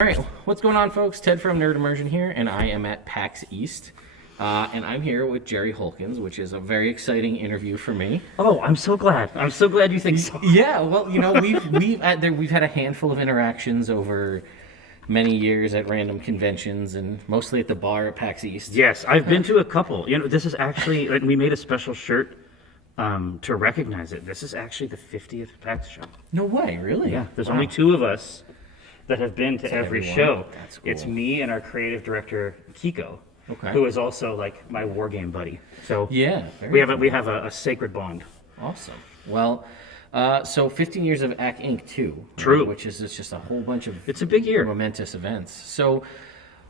All right, what's going on, folks? Ted from Immersion here, and I am at Pax East, and I'm here with Jerry Holkins, which is a very exciting interview for me. Oh, I'm so glad. I'm so glad you think so. Yeah, well, you know, we've had a handful of interactions over many years at random conventions, and mostly at the bar at Pax East. Yes, I've been to a couple. You know, this is actually we made a special shirt to recognize it. This is actually the 50th PAX show. No way, really? Yeah, there's Wow. only two of us that have been to every everyone? show. That's cool. It's me and our creative director Tycho, Okay. who is also like my war game buddy. So Yeah, we have a sacred bond. awesome. Well, so 15 years of Acq Inc. too. right? True. Which is just a whole bunch of It's a big year. momentous events. So,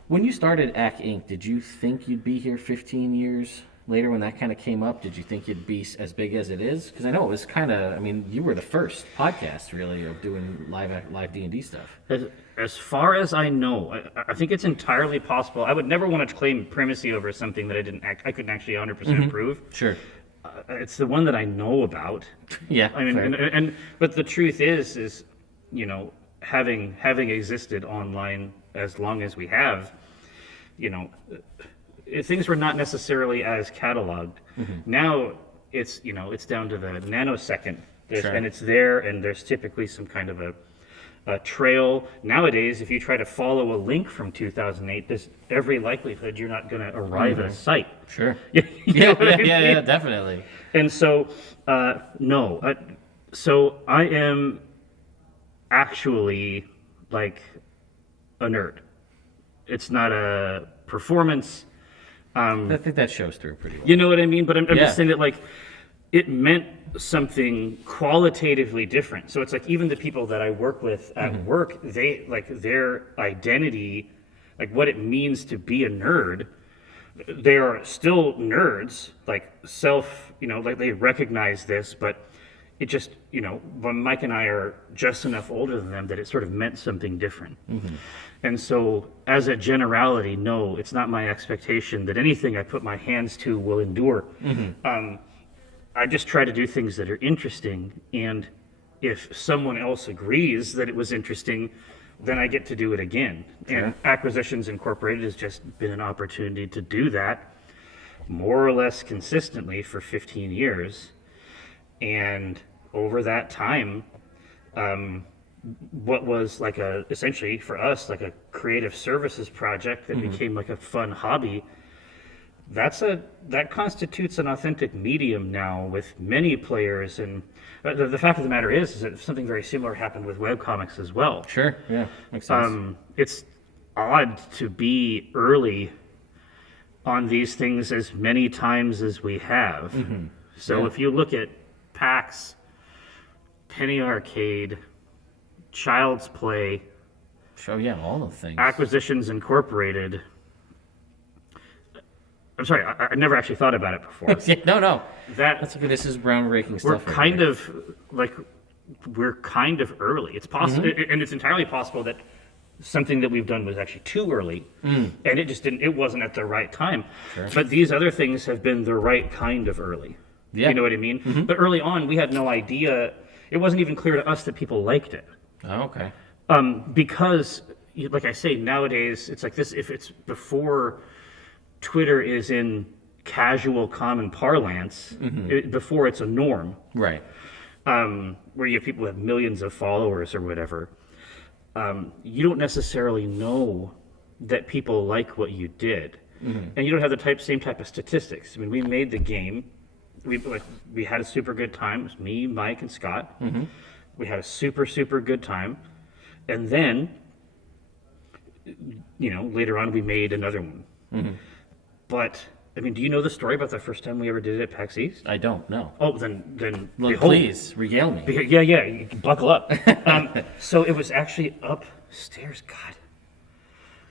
when you started Acq Inc., did you think you'd be here 15 years later when that kind of came up? Did you think you'd be as big as it is? Because I know it was kind of, I mean, you were the first podcast really of doing live D&D stuff. As far as I know, I think it's entirely possible. I would never want to claim primacy over something that I couldn't actually 100% prove. Sure. It's the one that I know about. Yeah. I mean, fair. but the truth is, you know, having existed online as long as we have, you know, things were not necessarily as cataloged. Now it's, you know, it's down to the nanosecond, Sure. and it's there, and there's typically some kind of a trail. Nowadays, if you try to follow a link from 2008, there's every likelihood you're not going to arrive at a site. Sure. You know what I mean? Yeah, definitely. And so, no. So I am actually like a nerd. It's not a performance. I think that shows through pretty well. You know what I mean? But I'm Yeah. just saying that, like, it meant something qualitatively different. So it's like even the people that I work with at work, they like their identity, like what it means to be a nerd. They are still nerds, like you know, like they recognize this, but it just, you know, but Mike and I are just enough older than them that it sort of meant something different. And so, as a generality, no, it's not my expectation that anything I put my hands to will endure. I just try to do things that are interesting, and if someone else agrees that it was interesting, then I get to do it again. And Acquisitions Incorporated has just been an opportunity to do that more or less consistently for 15 years. And over that time, what was like essentially for us, like a creative services project that became like a fun hobby, that constitutes an authentic medium now with many players. And the fact of the matter is that something very similar happened with webcomics as well. Sure. Yeah. Makes sense. It's odd to be early on these things as many times as we have. So Yeah. if you look at PAX, Penny Arcade, Child's Play, So yeah, all the things. Acquisitions Incorporated. I'm sorry, I never actually thought about it before. Yeah, no. That That's okay. This is groundbreaking we're stuff. right kind here. we're kind of early. It's possible, and it's entirely possible that something that we've done was actually too early, and it just didn't. It wasn't at the right time. But these other things have been the right kind of early. Yeah. You know what I mean? But early on, we had no idea. It wasn't even clear to us that people liked it. Oh, okay. Because, like I say, nowadays it's like this. If it's before Twitter is in casual common parlance, before it's a norm, Right. where you have people who have millions of followers or whatever, you don't necessarily know that people like what you did, and you don't have the same type of statistics. I mean, we made the game. We had a super good time. It was me, Mike, and Scott. We had a super good time, and then, you know, later on we made another one. But I mean, do you know the story about the first time we ever did it at PAX East? I don't know. Oh, then Well, behold. please regale me. Yeah, you can buckle up. So it was actually upstairs. God,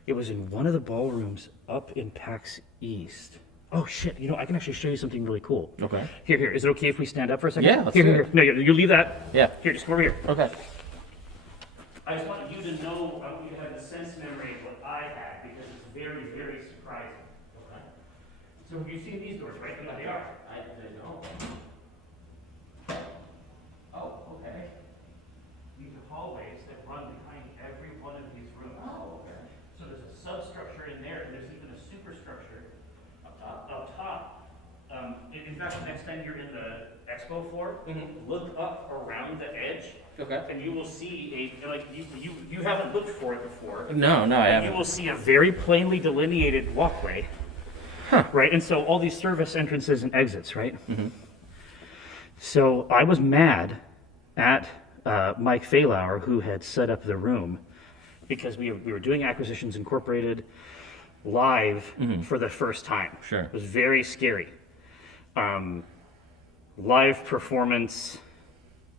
it was in one of the ballrooms up in PAX East. Oh shit! You know, I can actually show you something really cool. Okay. Here. Is it okay if we stand up for a second? Yeah, let's Here, do here. it. No, you leave that. Yeah. Here, just come over here. Okay. I just want you to know. I want you to have the sense memory of what I had because it's very surprising. Okay. So you've seen these doors, right? Yeah, they are. I don't. Oh, okay. These are hallways that run behind every one of these rooms. oh, okay. So there's a substructure in there, and there's even a superstructure up top. In fact, next time you're in the expo floor, look up around the edge, and you will see you haven't looked for it before. No, I haven't. You will see a very plainly delineated walkway, right? And so all these service entrances and exits, right? So I was mad at Mike Fahlauer, who had set up the room, because we were doing Acquisitions Incorporated live for the first time. Sure. It was very scary. Live performance,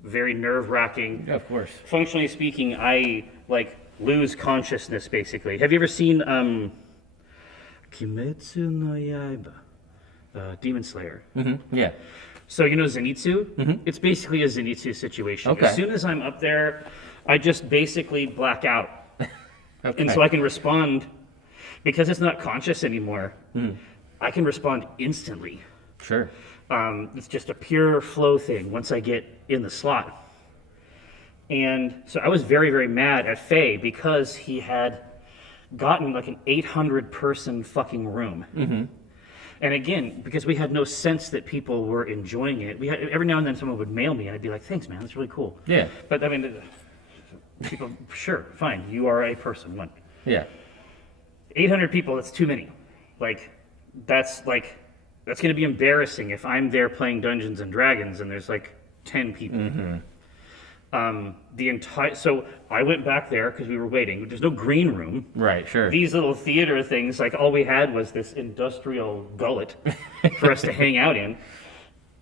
very nerve-wracking. Yeah, of course. Functionally speaking, I lose consciousness basically. Have you ever seen Kimetsu no Yaiba, Demon Slayer? Yeah. So you know Zenitsu? It's basically a Zenitsu situation. Okay. As soon as I'm up there, I just basically black out. Okay. And so I can respond, because it's not conscious anymore, I can respond instantly. Sure. It's just a pure flow thing once I get in the slot. And so I was very, very mad at Faye because he had gotten like an 800 person fucking room. And again, because we had no sense that people were enjoying it, we had, every now and then someone would mail me and I'd be like, thanks man, that's really cool. Yeah. But I mean, people, sure, fine, you are a person, one. Yeah. 800 people, that's too many. That's going to be embarrassing if I'm there playing Dungeons and Dragons and there's 10 people. So I went back there because we were waiting. There's no green room. Right, sure. These little theater things, all we had was this industrial gullet for us to hang out in.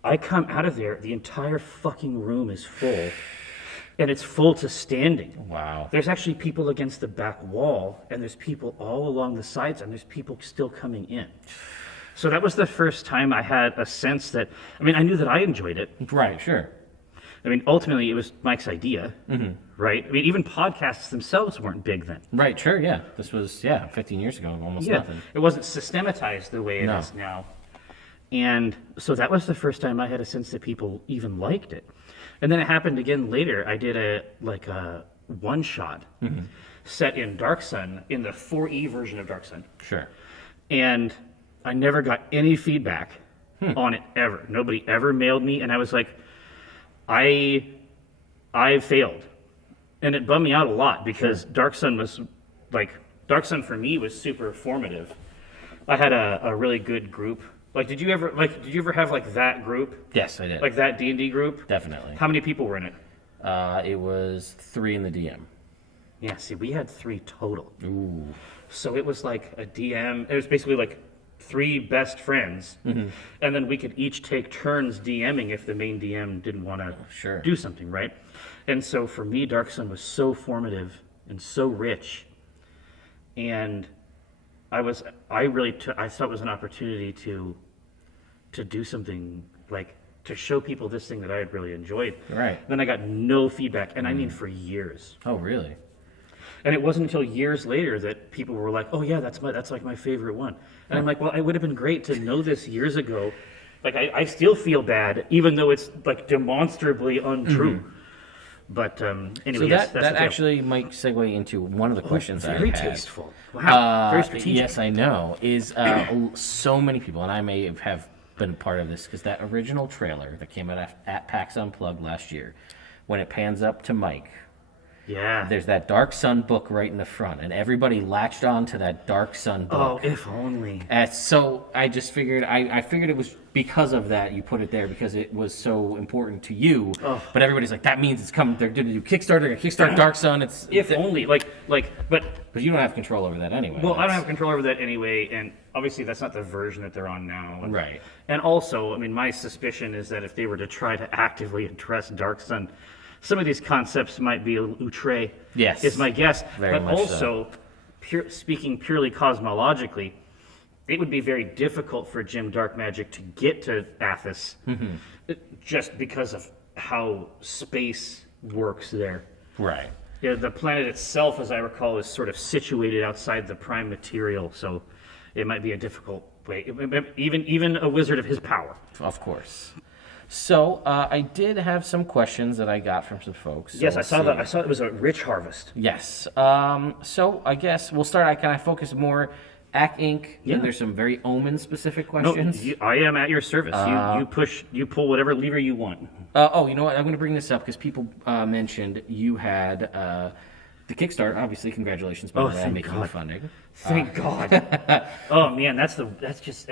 I come out of there, the entire fucking room is full. And it's full to standing. Wow. There's actually people against the back wall, and there's people all along the sides, and there's people still coming in. So that was the first time I had a sense that, I knew that I enjoyed it. Right, sure. Ultimately, it was Mike's idea, right? Even podcasts themselves weren't big then. Right, sure, yeah. This was, 15 years ago, almost nothing. It wasn't systematized the way it is now. And so that was the first time I had a sense that people even liked it. And then it happened again later. I did a one-shot set in Dark Sun, in the 4E version of Dark Sun. Sure. And I never got any feedback on it ever. Nobody ever mailed me, and I was like, I failed. And it bummed me out a lot because Dark Sun was Dark Sun for me was super formative. I had a really good group. Did you ever have that group? Yes, I did. That D&D group? Definitely. How many people were in it? It was 3 in the DM. Yeah, see, we had 3 total. Ooh. So it was a DM. It was basically 3 best friends. And then we could each take turns DMing if the main DM didn't want to do something, right? And so for me, Dark Sun was so formative and so rich. And I thought it was an opportunity to do something, to show people this thing that I had really enjoyed. Right. Then I got no feedback, and I mean for years. Oh, really? And it wasn't until years later that people were like, "Oh yeah, that's my favorite one." And I'm like, "Well, it would have been great to know this years ago." I still feel bad, even though it's demonstrably untrue. But anyway, So yes, that actually might segue into one of the questions I had. Very tasteful. Wow, very strategic. Yes, I know. Is so many people, and I may have been part of this, because that original trailer that came out at PAX Unplugged last year, when it pans up to Mike, there's that Dark Sun book right in the front, and everybody latched on to that Dark Sun book. Oh, if only. So I just figured, I figured it was because of that you put it there, because it was so important to you. Oh. But everybody's like, that means it's coming. They're going to do Kickstarter, they're going to kickstart Dark Sun. If only, but because you don't have control over that anyway. Well, I don't have control over that anyway, and obviously that's not the version that they're on now. Right. And also, my suspicion is that if they were to try to actively address Dark Sun, some of these concepts might be outre. Yes, is my guess. Very but much also, speaking purely cosmologically, it would be very difficult for Jim Dark Magic to get to Athos, just because of how space works there. Right. Yeah, the planet itself, as I recall, is sort of situated outside the prime material, so it might be a difficult way. Even a wizard of his power. Of course. So I did have some questions that I got from some folks. So Yes, I let's saw see. that. I saw it was a rich harvest. Yes. So I guess we'll start. Can I focus more Acq Inc? Yeah. And there's some very Omin specific No, questions. I am at your service. You pull whatever lever you want. Oh, you know what? I'm going to bring this up because people mentioned you had the Kickstarter. Obviously, congratulations by the way on thank making God. the funding. Thank God. Oh man, that's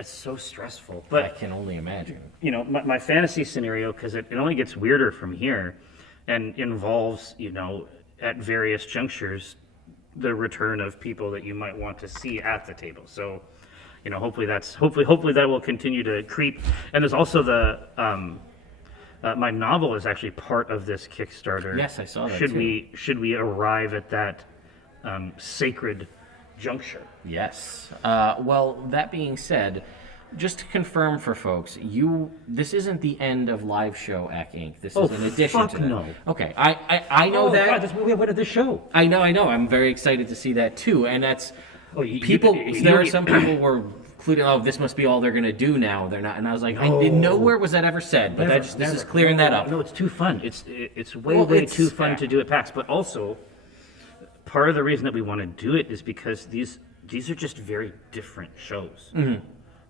so stressful. I But can only imagine. you know, my fantasy scenario, because it only gets weirder from here, and involves, you know, at various junctures, the return of people that you might want to see at the table. So, you know, hopefully that will continue to creep. And there's also the my novel is actually part of this Kickstarter. Yes, I saw that Should too. we arrive at that sacred juncture? Yes. Well, that being said, just to confirm for folks, this isn't the end of live show Acq Inc. This is in addition fuck to that. no. Okay, I know that. God, that's why we have this show. I know. I'm very excited to see that too, and that's you- there are some people who were including, oh, this must be all they're going to do now. They're not, and I was like, nowhere was that ever said. But this is clearing that up. No, it's too fun. It's way It's- too fun to do at PAX. But also, part of the reason that we want to do it is because these are just very different shows,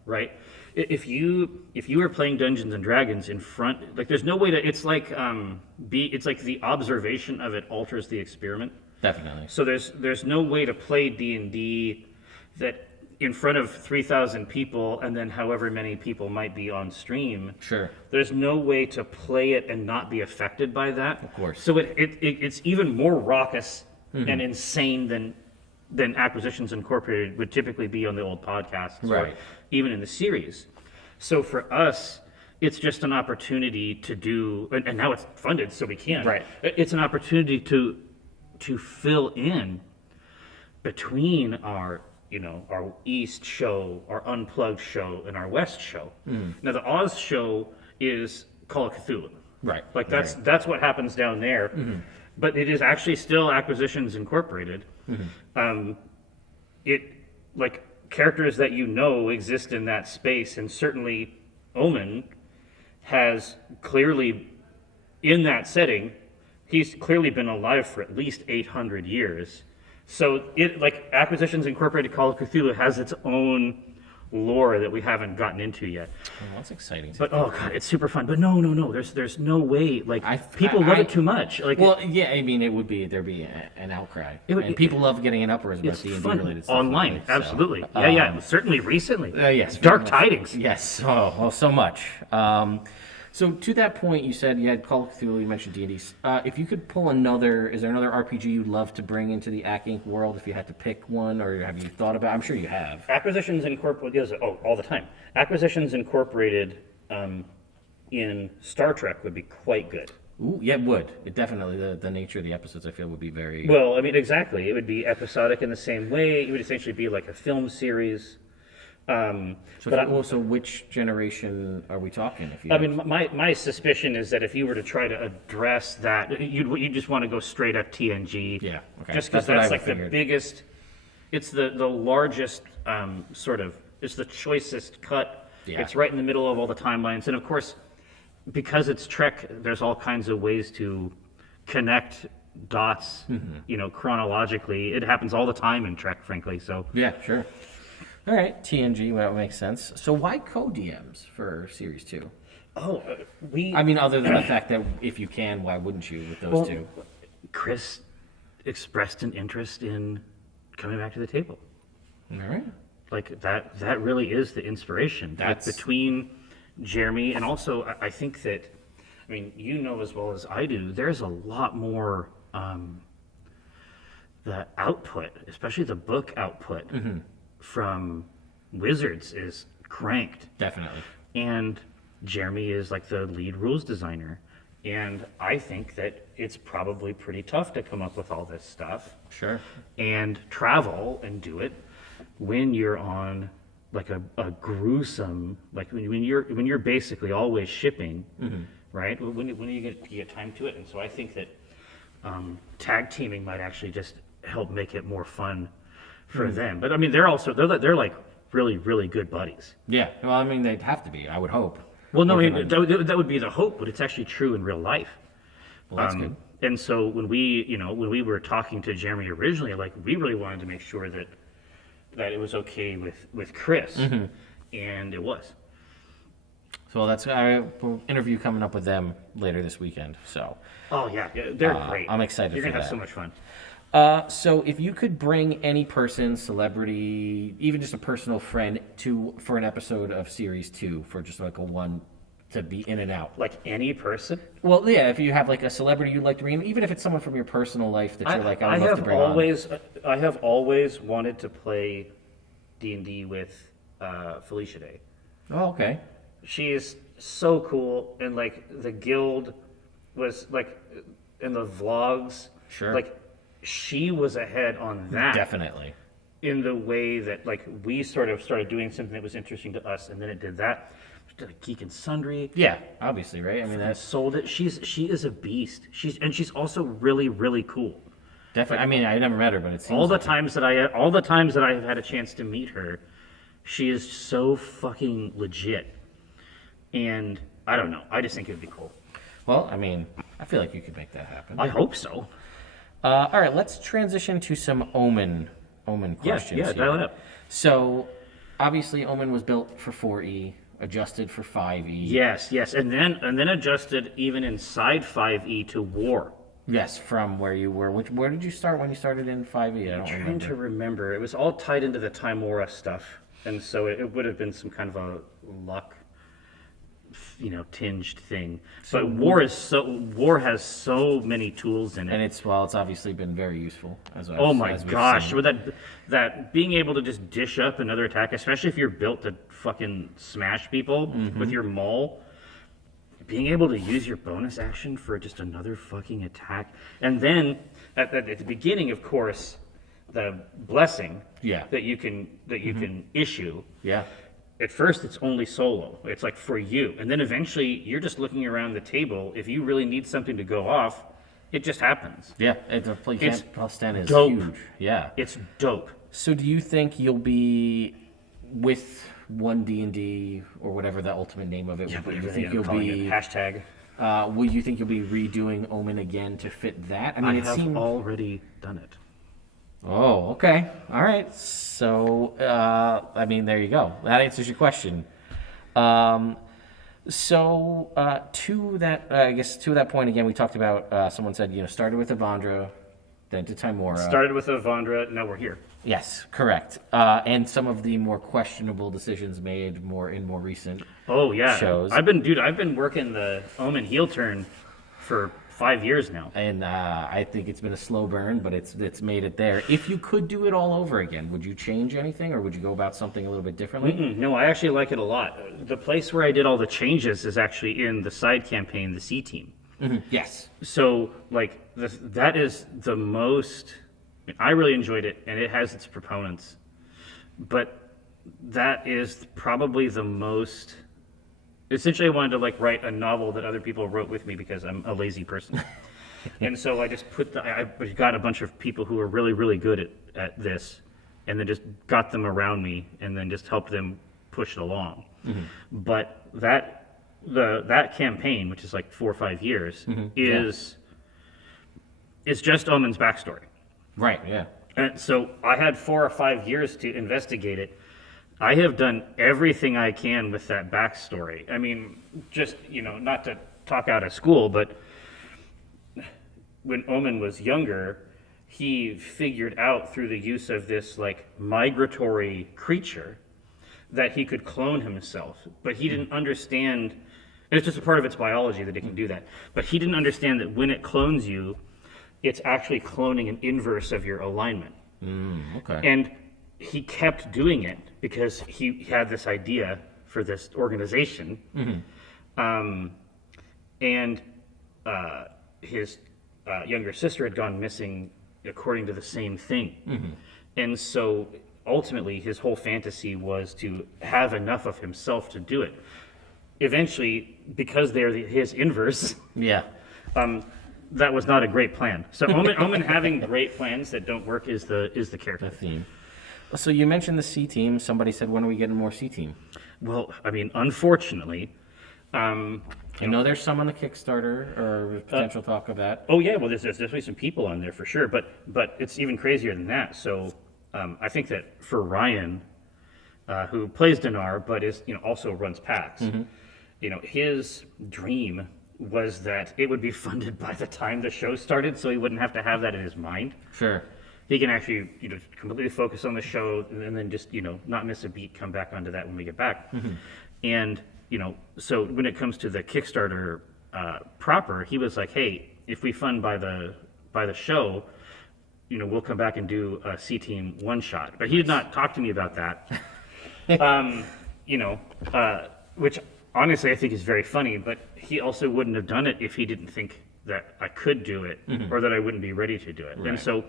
right? If you were playing Dungeons and Dragons in front, like, there's no way to. It's like it's like the observation of it alters the experiment. Definitely. So there's no way to play D&D that in front of 3,000 people and then however many people might be on stream. Sure. There's no way to play it and not be affected by that. Of course. So it's even more raucous and insane than Acquisitions Incorporated would typically be on the old podcasts, or Right. even in the series. So for us, it's just an opportunity to do, and now it's funded, so we can. Right. It's an opportunity to fill in between our East show, our Unplugged show, and our West show. Now the Oz show is Call of Cthulhu. Right. Like that's what happens down there. But it is actually still Acquisitions Incorporated. It, like, characters that you know exist in that space, and certainly Omin has clearly, in that setting, he's clearly been alive for at least 800 years. So it, like, Acquisitions Incorporated Call of Cthulhu has its own lore that we haven't gotten into yet. Well, that's exciting. But oh god, it's super fun. But no, there's no way. Like, people love it too much. Like, well, yeah, I mean, there'd be an outcry, and people love getting an uproar about it's D&D fun related stuff online. like that, so, Absolutely, yeah. Certainly recently. Yes, Dark very much. Tidings. Yes. Oh, well, so much. So to that point, you said you had Call of Cthulhu, you mentioned D&D. If you could pull is there another RPG you'd love to bring into the Acq Inc. world if you had to pick one, or have you thought about? I'm sure you have. Acquisitions Incorporated. Yes, all the time. Acquisitions Incorporated in Star Trek would be quite good. Ooh, yeah, it would. It definitely, the nature of the episodes, I feel, would be very... Well, I mean, exactly. It would be episodic in the same way. It would essentially be like a film series. So which generation are we talking? I mean, my suspicion is that if you were to try to address that, you just want to go straight at TNG. Yeah, okay. Just because That's what I that's like the figured. biggest, it's the largest it's the choicest cut. Yeah. It's right in the middle of all the timelines, and of course, because it's Trek, there's all kinds of ways to connect dots. Chronologically, it happens all the time in Trek, frankly. So Yeah, sure. All right, TNG, well, that makes sense. So why co-DMs for Series 2? I mean, other than the fact that if you can, why wouldn't you with those two? Chris expressed an interest in coming back to the table. All right. Like, that really is the inspiration. That's- Between Jeremy, and also I think that, I mean, you know as well as I do, there's a lot more, the output, especially the book output from Wizards is cranked. Definitely. And Jeremy is like the lead rules designer. And I think that it's probably pretty tough to come up with all this stuff Sure. and travel and do it when you're on like a gruesome, like when you're basically always shipping, right? When you get time to it. And so I think that tag teaming might actually just help make it more fun for them. But I mean, they're like really, really good buddies. Yeah. Well, I mean, they'd have to be, I would hope. Well, no, I Morgaen mean, that would be the hope, but it's actually true in real life. Well, that's good. And so when we were talking to Jeremy originally, like we really wanted to make sure that it was okay with Chris, and it was. So that's an interview coming up with them later this weekend. So. Oh yeah, they're great. I'm excited. You're for gonna that. have so much fun. So if you could bring any person, celebrity, even just a personal friend, for an episode of Series 2 for just like a one to be in and out. Like any person. Well, yeah, if you have like a celebrity you'd like to bring, even if it's someone from your personal life that you're like, I would love to bring on. I have always wanted to play D&D with Felicia Day. Oh, okay. She is so cool, and like the guild was like in the vlogs. Sure. Like she was ahead on that. Definitely. In the way that like we sort of started doing something that was interesting to us, and then it did that. She did like Geek and Sundry. Yeah, obviously, right? I mean, And that's sold it. She is a beast. She's also really, really cool. definitely. I mean, I never met her, but it seems All the like times that I have had a chance to meet her, she is so fucking legit. And I don't know. I just think it would be cool. Well, I mean, I feel like you could make that happen. I hope so. All right, let's transition to some Omin questions. Yeah, dial it up. So, obviously, Omin was built for 4E, adjusted for 5E. Yes, and then adjusted even inside 5E to war. Yes, from where you were. Where did you start when you started in 5E? I don't Trying remember. to remember. It was all tied into the Timora stuff, and so it would have been some kind of a luck, tinged thing. But war has so many tools in it. And it's obviously been very useful. Oh my as we've gosh, seen. with that being able to just dish up another attack, especially if you're built to fucking smash people with your maul, being able to use your bonus action for just another fucking attack, and then at the beginning, of course, the blessing that you can issue. Yeah. At first, it's only solo. It's like for you. And then eventually, you're just looking around the table. If you really need something to go off, it just happens. Yeah, the play plus 10 is dope. huge. Yeah. It's dope. So do you think you'll be with one D&D or whatever the ultimate name of it will be? Do you think you'll be hashtag? Will you think you'll be redoing Omin again to fit that? I mean, I it have seemed already done it. Oh, okay. All right. So, I mean, there you go. That answers your question. To that point again, we talked about, someone said, started with Avandra, then to Timora. Started with Avandra, now we're here. Yes, correct. And some of the more questionable decisions made more recent shows. I've been working the Omin heel turn for 5 years now. And I think it's been a slow burn, but it's made it there. If you could do it all over again, would you change anything, or would you go about something a little bit differently? No, I actually like it a lot. The place where I did all the changes is actually in the side campaign, the C team. Mm-hmm. Yes. So, like, that is the most... I really enjoyed it, and it has its proponents. But that is probably the most... Essentially, I wanted to write a novel that other people wrote with me because I'm a lazy person, and so I just I got a bunch of people who are really, really good at this, and then just got them around me, and then just helped them push it along. Mm-hmm. But that campaign, which is like 4 or 5 years, is just Omin's backstory. Right. Yeah. And so I had 4 or 5 years to investigate it. I have done everything I can with that backstory. I mean, just, not to talk out of school, but when Omin was younger, he figured out through the use of this, migratory creature that he could clone himself. But he didn't understand, and it's just a part of its biology that it can do that. But he didn't understand that when it clones you, it's actually cloning an inverse of your alignment. Okay. And he kept doing it because he had this idea for this organization. And his younger sister had gone missing according to the same thing. And so ultimately his whole fantasy was to have enough of himself to do it. Eventually, because they're his inverse, that was not a great plan. So Omin having great plans that don't work is the character. The theme. So you mentioned the C team. Somebody said, when are we getting more C team? Well, I mean, unfortunately, I know there's some on the Kickstarter or potential talk of that. Oh yeah, well there's definitely some people on there for sure, but it's even crazier than that. So I think that for Ryan, who plays Dinar but is also runs PAX, his dream was that it would be funded by the time the show started, so he wouldn't have to have that in his mind. Sure. He can actually completely focus on the show and then just not miss a beat, come back onto that when we get back. And so when it comes to the Kickstarter proper, he was like, hey, if we fund by the show, we'll come back and do a C-Team one-shot. But he did not talk to me about that. Which honestly I think is very funny, but he also wouldn't have done it if he didn't think that I could do it or that I wouldn't be ready to do it. Right. And so,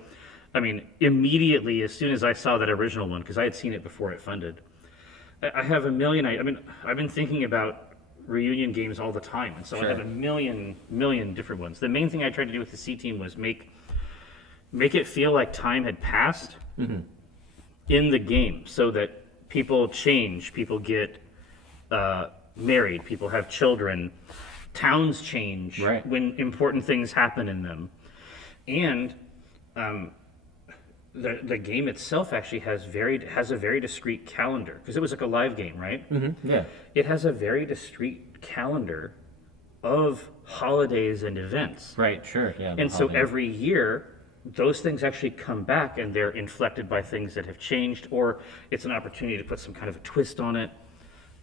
I mean, immediately as soon as I saw that original one, because I had seen it before it funded, I have a million, I've been thinking about reunion games all the time, and so I have a million different ones. The main thing I tried to do with the C-Team was make it feel like time had passed in the game, so that people change, people get married, people have children, towns change when important things happen in them. And the game itself actually has a very discrete calendar, because it was like a live game, right? Yeah. It has a very discrete calendar of holidays and events. Right, sure. Yeah. And so every year, those things actually come back and they're inflected by things that have changed, or it's an opportunity to put some kind of a twist on it.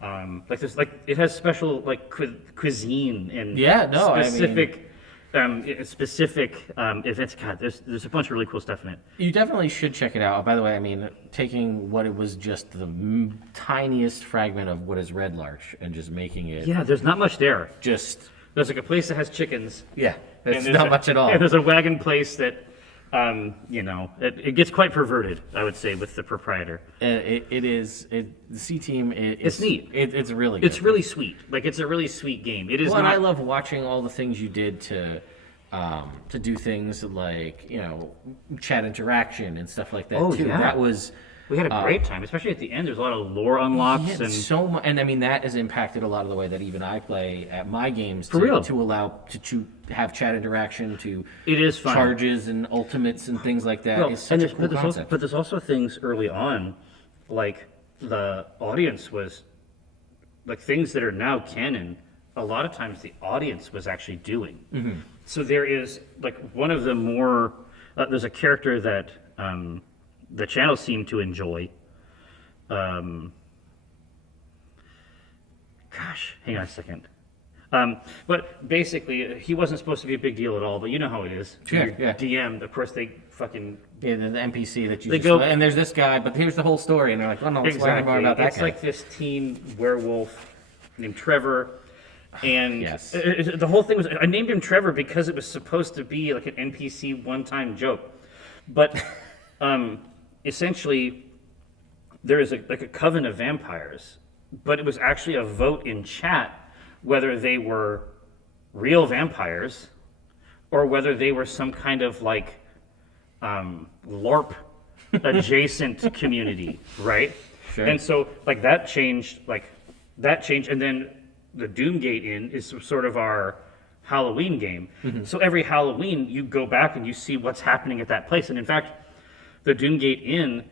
It has special cuisine and specific events. God, there's a bunch of really cool stuff in it. You definitely should check it out. By the way, taking what it was just the tiniest fragment of what is Red Larch and just making it. Yeah, there's not much there. There's like a place that has chickens. Yeah, it's not much at all. And there's a wagon place that, it gets quite perverted, I would say, with the proprietor. The C-Team. It's neat. It's really good. It's really sweet. It's a really sweet game. It is. Well, and I love watching all the things you did to do things like chat interaction and stuff like that. Oh, too. yeah. That was. We had a great time, especially at the end. There's a lot of lore unlocks and so much, and that has impacted a lot of the way that even I play at my games. To allow to have chat interaction, it is fun. Charges and ultimates and things like that. It's such a cool concept. But there's also things early on, like the audience was like things that are now canon. A lot of times the audience was actually doing. So there is one of the more. There's a character that. The channel seemed to enjoy. Hang on a second. But basically, he wasn't supposed to be a big deal at all, but you know how it is. Sure, yeah. DM, of course, they fucking... Yeah, the NPC that you and there's this guy, but here's the whole story, and they're like, oh no, let's learn more about that It's guy. like this teen werewolf named Trevor, and the whole thing was... I named him Trevor because it was supposed to be like an NPC one-time joke. But... essentially, there is a coven of vampires, but it was actually a vote in chat whether they were real vampires or whether they were some kind of LARP adjacent community, right? Sure. And so that changed, and then the Doomgate Inn is sort of our Halloween game. So every Halloween you go back and you see what's happening at that place, and in fact. The Doomgate Inn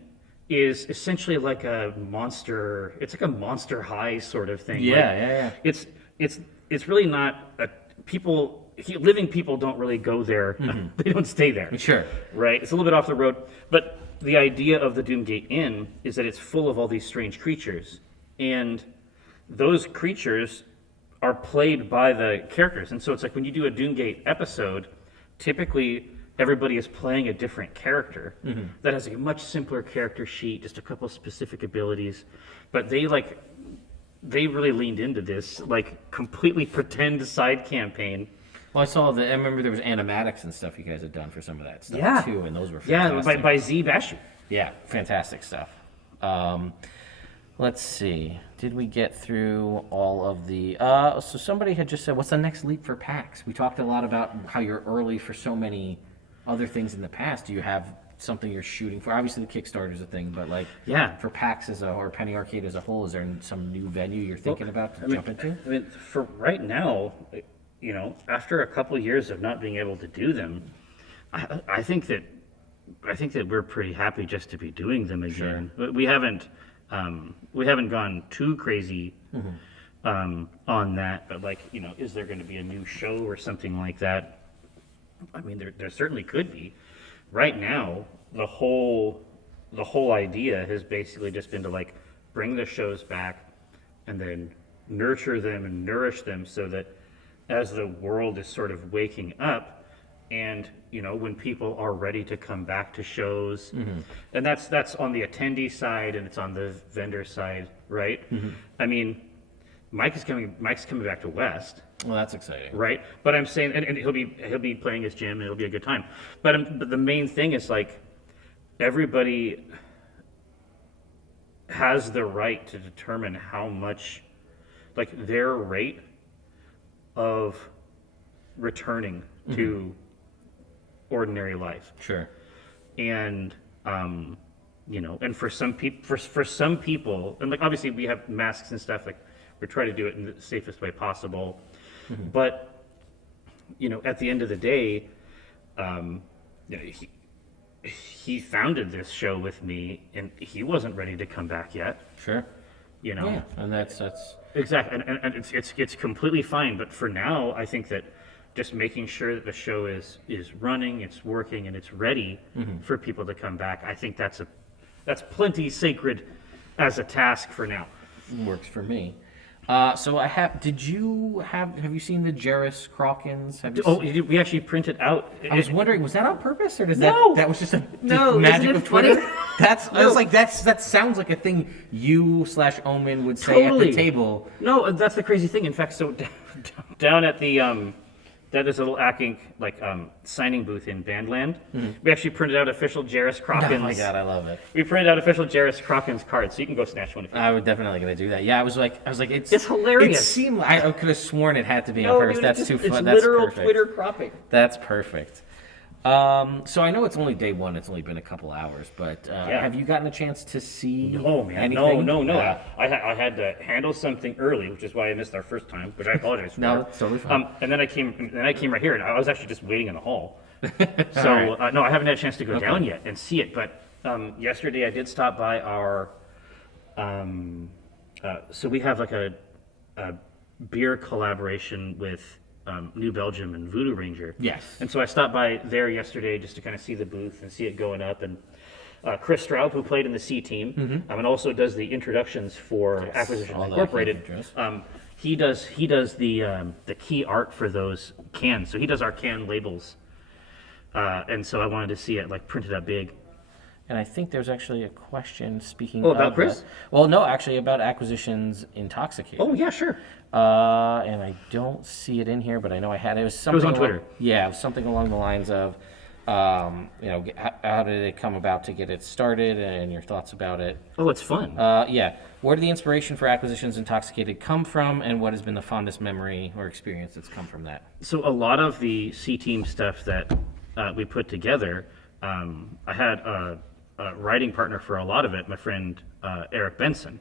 is essentially like a monster. It's like a Monster High sort of thing. Yeah. It's really not living people don't really go there. They don't stay there. Sure. Right. It's a little bit off the road, but the idea of the Doomgate Inn is that it's full of all these strange creatures, and those creatures are played by the characters. And so it's like when you do a Doomgate episode, typically. Everybody is playing a different character that has a much simpler character sheet, just a couple specific abilities, but they really leaned into this completely pretend side campaign. Well, I remember there was animatics and stuff you guys had done for some of that stuff too, and those were fantastic. By Z Bashu. Yeah, fantastic stuff. Let's see. Did we get through all of the... so somebody had just said, what's the next leap for PAX? We talked a lot about how you're early for so many other things in the past. Do you have something you're shooting for? Obviously, the Kickstarter is a thing, but like, Yeah. for PAX or Penny Arcade as a whole, is there some new venue you're thinking about to jump into? I mean, for right now, after a couple of years of not being able to do them, I think that we're pretty happy just to be doing them again. Sure. We haven't gone too crazy on that, but like, is there going to be a new show or something like that? I mean, there certainly could be. Right now, the whole idea has basically just been to like bring the shows back and then nurture them and nourish them so that as the world is sort of waking up and when people are ready to come back to shows, and that's on the attendee side and it's on the vendor side, right? I mean, Mike's coming back to West. Well, that's exciting, right? But I'm saying, and he'll be playing his gym, and it'll be a good time. But the main thing is like everybody has the right to determine how much, like their rate of returning to ordinary life. Sure. And and for some people, and like obviously we have masks and stuff, like we try to do it in the safest way possible. But at the end of the day, he founded this show with me, and he wasn't ready to come back yet. Sure. Yeah, and that's exactly, and it's completely fine. But for now, I think that just making sure that the show is running, it's working, and it's ready for people to come back. I think that's plenty sacred as a task for now. Works for me. So have you seen the Jerry Holkins? We actually printed out. I was wondering, was that on purpose, or No. that was just a No, magic isn't it of Twitter? funny? I was like, that sounds like a thing you/Omin would say at the table. No, that's the crazy thing. In fact, so down at the that is a little Acq Inc. Signing booth in Bandland. We actually printed out official Jerry Holkins. Oh my god, I love it. We printed out official Jerry Holkins cards, so you can go snatch one if you want. I would definitely gonna do that. Yeah, I was like, it's hilarious. It seemed like I could have sworn it had to be on purpose. Dude, That's too fun. It's That's literal perfect. Twitter cropping. That's perfect. So I know it's only day one. It's only been a couple hours, but have you gotten a chance to see? No, man. Anything? No. Yeah. I had to handle something early, which is why I missed our first time, which I apologize for. No, it's totally fine. And then I came right here, and I was actually just waiting in the hall. So no, I haven't had a chance to go down yet and see it. But yesterday I did stop by our. So we have like a beer collaboration with New Belgium and Voodoo Ranger. Yes. And so I stopped by there yesterday just to kind of see the booth and see it going up. And Chris Straub, who played in the C team, and also does the introductions for Acquisition Incorporated. He does the key art for those cans. So he does our can labels. And so I wanted to see it like printed up big. And I think there's actually a question speaking about Chris? Well, no, actually about Acquisitions Intoxicated. Oh yeah, sure. And I don't see it in here, but I know I had it. It was something on Twitter. Yeah, it was something along the lines of, how did it come about to get it started, and your thoughts about it. Oh, it's fun. Yeah. Where did the inspiration for Acquisitions Intoxicated come from, and what has been the fondest memory or experience that's come from that? So a lot of the C team stuff that we put together, I had a writing partner for a lot of it, my friend Eric Benson,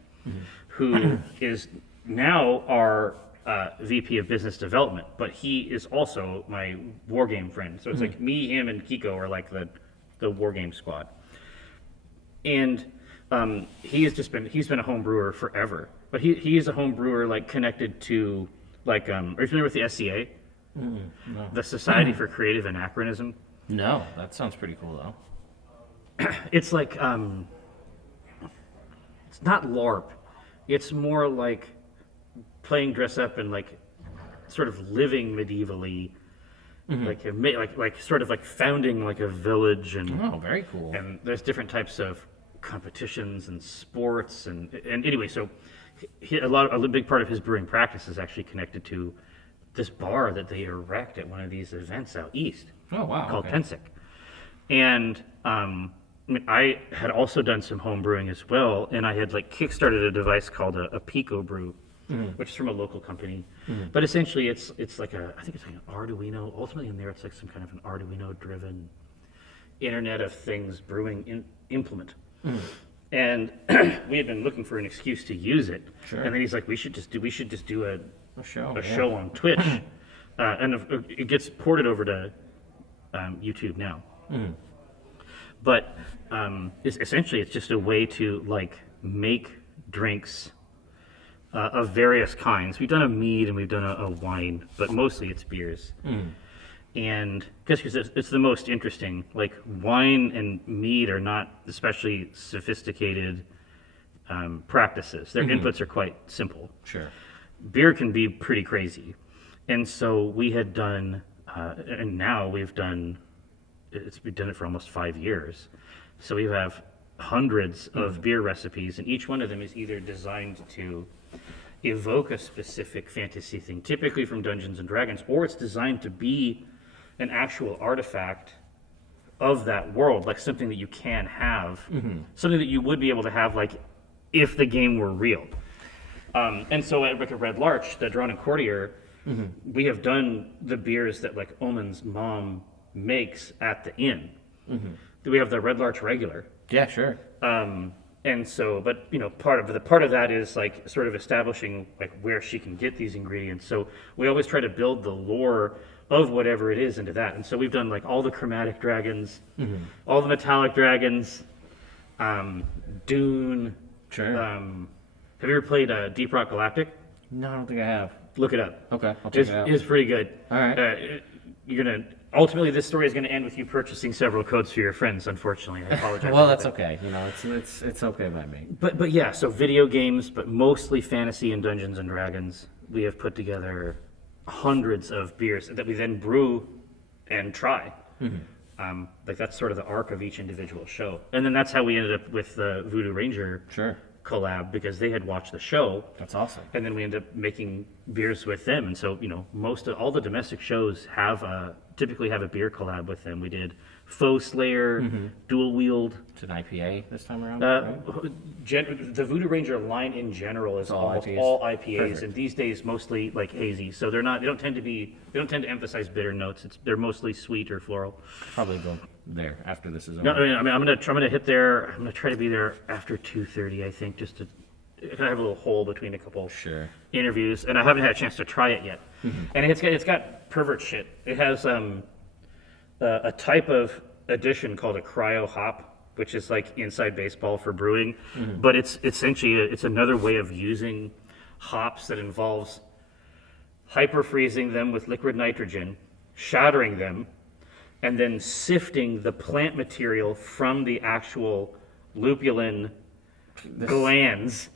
who is now our VP of Business Development, but he is also my war game friend. So it's like me, him, and Kiko are like the war game squad. And he's been a home brewer forever, but he is a home brewer like connected to like are you familiar with the SCA? No. The Society for Creative Anachronism? No, that sounds pretty cool though. It's like it's not LARP. It's more like playing dress up and like sort of living medievally, like sort of like founding like a village and very cool. And there's different types of competitions and sports and anyway, so a big part of his brewing practice is actually connected to this bar that they erect at one of these events out east. Oh wow! Called Pensick, and I had also done some home brewing as well, and I had like kickstarted a device called a Pico Brew, which is from a local company. But essentially, it's like I think it's like an Arduino. Ultimately, in there, it's like some kind of an Arduino-driven Internet of Things brewing implement. And we had been looking for an excuse to use it. Sure. And then he's like, we should just do a show, show on Twitch. And it gets ported over to YouTube now. But essentially, it's just a way to like make drinks of various kinds. We've done a mead and we've done a wine, but mostly it's beers. And because it's the most interesting. Like wine and mead are not especially sophisticated practices. Their inputs are quite simple. Sure. Beer can be pretty crazy. And so we had done, and now we've done it for almost 5 years. So we have hundreds of beer recipes, and each one of them is either designed to evoke a specific fantasy thing, typically from Dungeons and Dragons, or it's designed to be an actual artifact of that world, like something that you can have, something that you would be able to have, like if the game were real. And so at Red Larch, the Dran and Courtier, we have done the beers that like Omin's mom makes at the inn. We have the Red Larch regular. Yeah, sure. And so, but you know, part of that is like sort of establishing like where she can get these ingredients. So we always try to build the lore of whatever it is into that. And so we've done like all the chromatic dragons, all the metallic dragons, Dune. Sure. Have you ever played Deep Rock Galactic? No, I don't think I have. Look it up. Okay, I'll check it out. It's pretty good. All right. Ultimately, this story is gonna end with you purchasing several codes for your friends. Unfortunately, I apologize. Well, that's okay. You know, it's okay by me. But yeah, so video games, but mostly fantasy and Dungeons and Dragons. We have put together hundreds of beers that we then brew and try. Like that's sort of the arc of each individual show, and then that's how we ended up with the Voodoo Ranger collab, because they had watched the show. That's awesome. And then we ended up making beers with them, and so you know, all the domestic shows typically have a beer collab with them. We did Foe Slayer, Dual Wield. It's an IPA this time around. Right? The Voodoo Ranger line in general is all IPAs, Perfect. and these days mostly like hazy. So they don't tend to emphasize bitter notes. They're mostly sweet or floral. Probably go there after this is over. No, I'm gonna hit there. I'm gonna try to be there after 2:30. I think just to I have a little hole between a couple interviews, and I haven't had a chance to try it yet. And it's got pervert shit. It has a type of addition called a cryo hop, which is like inside baseball for brewing, but it's essentially it's another way of using hops that involves hyperfreezing them with liquid nitrogen, shattering them, and then sifting the plant material from the actual lupulin glands,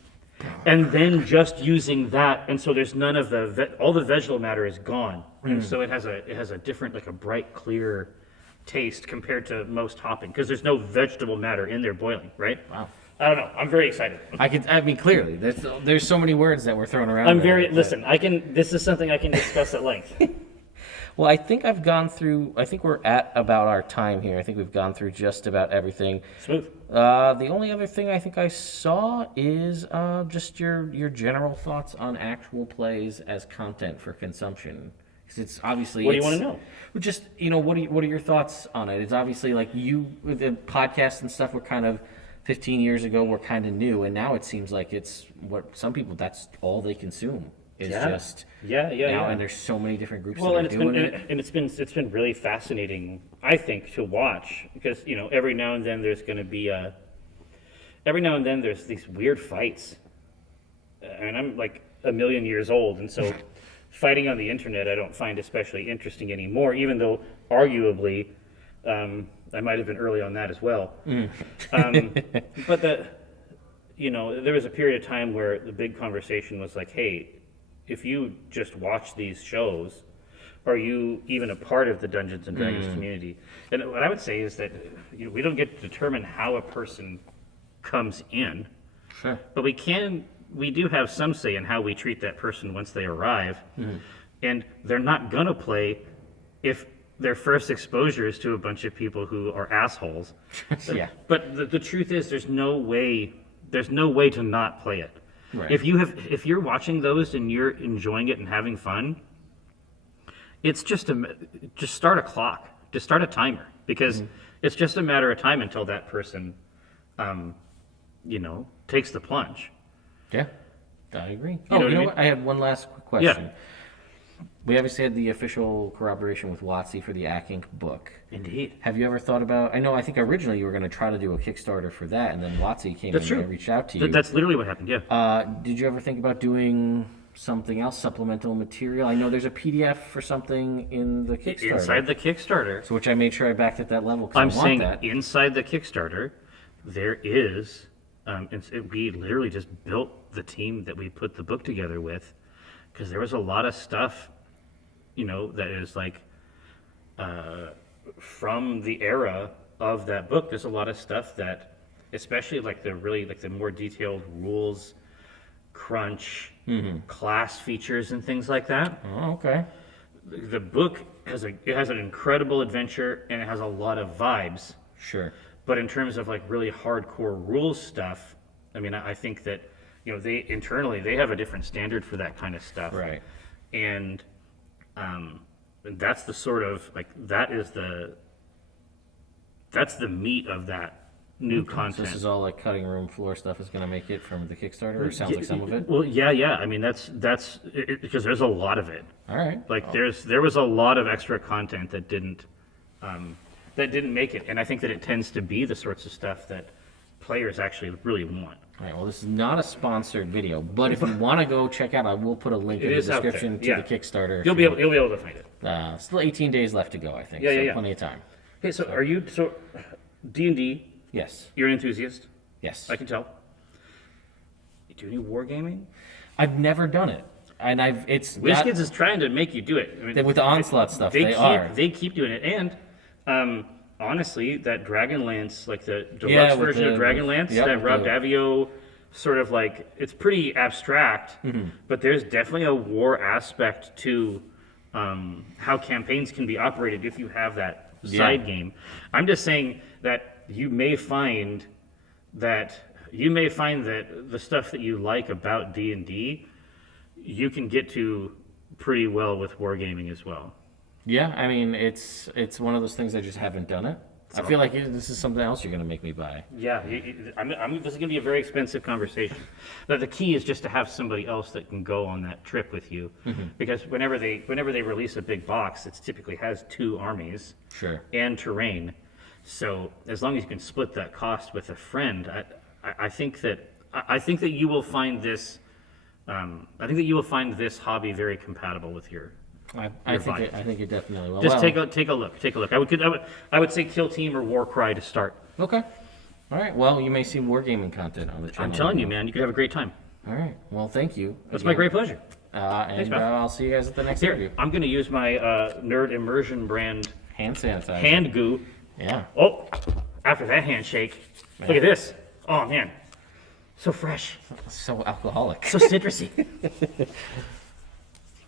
and then just using that. And so there's none of all the vegetal matter is gone. And so it has a different, like a bright, clear taste compared to most hopping, because there's no vegetable matter in there boiling, right? Wow. I don't know. I'm very excited. I mean, clearly, there's so many words that we're throwing around. This is something I can discuss at length. Well, I think I think we're at about our time here. I think we've gone through just about everything. Smooth. The only other thing I think I saw is just your general thoughts on actual plays as content for consumption. Because it's obviously... What do you want to know? Just, what are your thoughts on it? It's obviously like the podcasts and stuff were kind of 15 years ago were kind of new, and now it seems like it's what some people, that's all they consume. It's just and there's so many different groups that are doing it. And it's been really fascinating, I think, to watch, because every now and then there's going to be there's these weird fights, and I'm like a million years old, and so fighting on the internet I don't find especially interesting anymore, even though arguably I might have been early on that as well. But there was a period of time where the big conversation was like, hey, if you just watch these shows, are you even a part of the Dungeons and Dragons community? And what I would say is that we don't get to determine how a person comes in, but we do have some say in how we treat that person once they arrive. And they're not gonna play if their first exposure is to a bunch of people who are assholes. But the truth is, there's no way to not play it. Right. If you're watching those and you're enjoying it and having fun, it's just start a clock, just start a timer, because It's just a matter of time until that person, takes the plunge. Yeah, I agree. know what I You know mean? what? I had one last quick question. We obviously had the official corroboration with WotC for the Acq Inc. book. Indeed. Have you ever thought about? I think originally you were going to try to do a Kickstarter for that, and then WotC came That's in true. and reached out to you. That's literally what happened, yeah. Did you ever think about doing something else, supplemental material? I know there's a PDF for something in the Kickstarter. Inside the Kickstarter, So which I made sure I backed at that level because I I'm want saying that. inside the Kickstarter, there is, we literally just built the team that we put the book together with, because there was a lot of stuff, that is like, from the era of that book, there's a lot of stuff that, especially like the more detailed rules, crunch, class features and things like that. Oh, okay. The book has an incredible adventure and it has a lot of vibes. Sure. But in terms of like really hardcore rules stuff, I mean, I think that they internally they have a different standard for that kind of stuff. Right. And that's the sort of like that's the meat of that new So content. this is all like cutting room floor stuff is going to make it from the Kickstarter, or it sounds like some of it. Well, yeah. I mean, that's because there's a lot of it. All right. Like there was a lot of extra content that didn't make it, and I think that it tends to be the sorts of stuff that players actually really want. All right. Well, this is not a sponsored video, but if you want to go check out, I will put a link in the is out there, description to yeah. the Kickstarter. You'll be able to find it. Still 18 days left to go, I think. Yeah, so yeah. Plenty of time. Hey, so are you D&D? Yes. You're an enthusiast. Yes. I can tell. You do any wargaming? I've never done it, and it's not, WizKids is trying to make you do it. I mean, with the Onslaught stuff. They keep doing it, and honestly, that Dragonlance, like the Yeah, deluxe with version of the- Dragonlance, yep, that with Rob the- Davio sort of like, it's pretty abstract, but there's definitely a war aspect to how campaigns can be operated if you have that side game. I'm just saying that you may find that the stuff that you like about D&D, you can get to pretty well with wargaming as well. Yeah, I mean, it's one of those things I just haven't done it. I feel like this is something else you're going to make me buy. Yeah, this is going to be a very expensive conversation. But the key is just to have somebody else that can go on that trip with you, because whenever they release a big box, it typically has 2 armies Sure. and terrain. So as long as you can split that cost with a friend, I think that you will find this. I think that you will find this hobby very compatible with your. I think it definitely will. Just Well, take a look. I would say Kill Team or Warcry to start. Okay. All right. Well, you may see wargaming content on the channel. I'm telling you, man, you could have a great time. All right. Well, thank you. That's my great pleasure. And man. I'll see you guys at the next Here, interview. I'm going to use my Nerd Immersion brand Hand sanitizer. hand goo. Yeah. Oh, after that handshake, look at this. Oh man, so fresh, So alcoholic. so citrusy.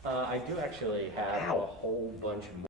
I do actually have a whole bunch more.